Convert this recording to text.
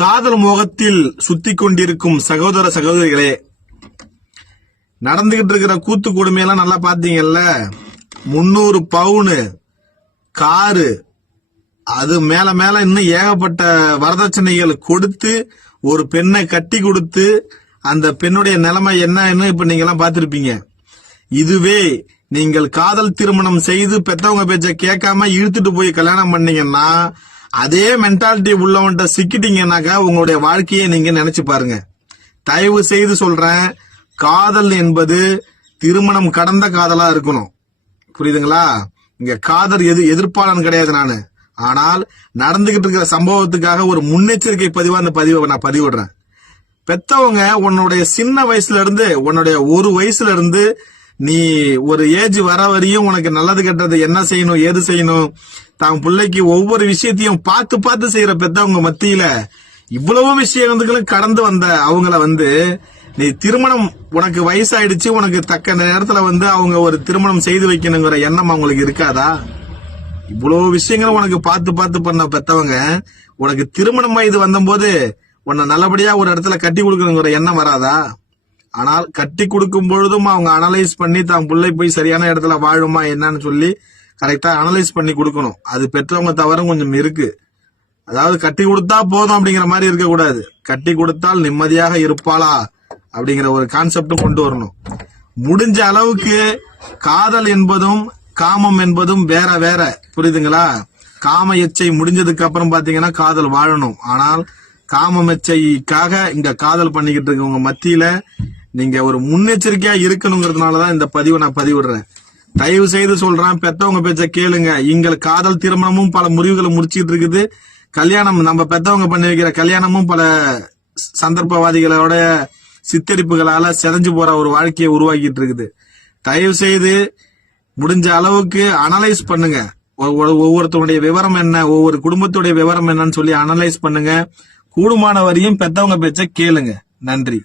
காதல் மோகத்தில் சுத்தி கொண்டிருக்கும் சகோதர சகோதரிகளே நடந்துகிட்டு இருக்கிற கூத்து கொடுமையெல்லாம் நல்லா பார்த்தீங்கல்ல? முன்னூறு பவுனு காரு அது மேல மேல இன்னும் ஏகப்பட்ட வரதட்சணைகள் கொடுத்து ஒரு பெண்ணை கட்டி கொடுத்து அந்த பெண்ணுடைய நிலைமை என்னன்னு இப்ப நீங்க எல்லாம் பார்த்திருப்பீங்க. இதுவே நீங்கள் காதல் திருமணம் செய்து பெத்தவங்க பேச்ச கேட்காம இழுத்துட்டு போய் கல்யாணம் பண்ணீங்கன்னா அதே மென்டாலிட்டி உள்ளவன்ட்ட சிக்கிட்டீங்கன்னாக்கா உங்களுடைய வாழ்க்கையை நீங்க நினைச்சு பாருங்க. தயவு செய்து சொல்றேன் காதல் என்பது திருமணம் கடந்த காதலா இருக்கணும். புரியுதுங்களா? இங்க காதல் எது எதிர்ப்பாளன் கிடையாது நானு. ஆனால் நடந்துகிட்டு இருக்கிற சம்பவத்துக்காக ஒரு முன்னெச்சரிக்கை பதிவா அந்த பதிவை நான் பதிவிடுறேன். பெத்தவங்க உன்னுடைய சின்ன வயசுல இருந்து உன்னுடைய ஒரு வயசுல இருந்து நீ ஒரு ஏஜ் வர வரையும் உனக்கு நல்லது கெட்டது என்ன செய்யணும் ஏது செய்யணும்? தான் பிள்ளைக்கு ஒவ்வொரு விஷயத்தையும் பார்த்து பார்த்து செய்யற பெத்தவங்க மத்தியில இவ்வளவு விஷயங்களும் கடந்து வந்த அவங்கள வந்து நீ திருமணம் உனக்கு வயசாயிடுச்சு உனக்கு தக்க நேரத்துல வந்து அவங்க ஒரு திருமணம் செய்து வைக்கணுங்கிற எண்ணம் அவங்களுக்கு இருக்காதா? இவ்வளவு விஷயங்களும் உனக்கு பார்த்து பார்த்து பண்ண பெத்தவங்க உனக்கு திருமணம் வயது வந்தபோது உன்னை நல்லபடியா ஒரு இடத்துல கட்டி கொடுக்கணுங்கிற எண்ணம் வராதா? ஆனால் கட்டி கொடுக்கும் பொழுதும் அவங்க அனலைஸ் பண்ணி தான் பிள்ளை போய் சரியான இடத்துல வாழுமா என்னன்னு சொல்லி கரெக்டா அனலைஸ் பண்ணி கொடுக்கணும். அது பெற்றவங்க தவறும் கொஞ்சம் இருக்கு. அதாவது கட்டி கொடுத்தா போதும் அப்படிங்கிற மாதிரி இருக்கக்கூடாது கட்டி கொடுத்தால் நிம்மதியாக இருப்பாளா அப்படிங்கிற ஒரு கான்செப்டும் கொண்டு வரணும். முடிஞ்ச அளவுக்கு காதல் என்பதும் காமம் என்பதும் வேற வேற. புரியுதுங்களா? காம எச்சை முடிஞ்சதுக்கு அப்புறம் பாத்தீங்கன்னா காதல் வாழணும். ஆனால் காம எச்சைக்காக இங்க காதல் பண்ணிக்கிட்டு இருக்கவங்க மத்தியில நீங்க ஒரு முன்னெச்சரிக்கையா இருக்கணுங்கிறதுனாலதான் இந்த பதிவை நான் பதிவிடுறேன். தயவு செய்து சொல்றேன் பெத்தவங்க பேச்ச கேளுங்க. எங்கள் காதல் திருமணமும் பல முறிவுகளை முடிச்சிட்டு இருக்குது. கல்யாணம் நம்ம பெத்தவங்க பண்ணி வைக்கிற கல்யாணமும் பல சந்தர்ப்பவாதிகளோட சித்தரிப்புகளால செதஞ்சு போற ஒரு வாழ்க்கையை உருவாக்கிட்டு இருக்குது. தயவு செய்து முடிஞ்ச அளவுக்கு அனலைஸ் பண்ணுங்க. ஒவ்வொருத்தருடைய விவரம் என்ன ஒவ்வொரு குடும்பத்துடைய விவரம் என்னன்னு சொல்லி அனலைஸ் பண்ணுங்க. கூடுமான வரையும் பெத்தவங்க பேச்ச கேளுங்க. நன்றி.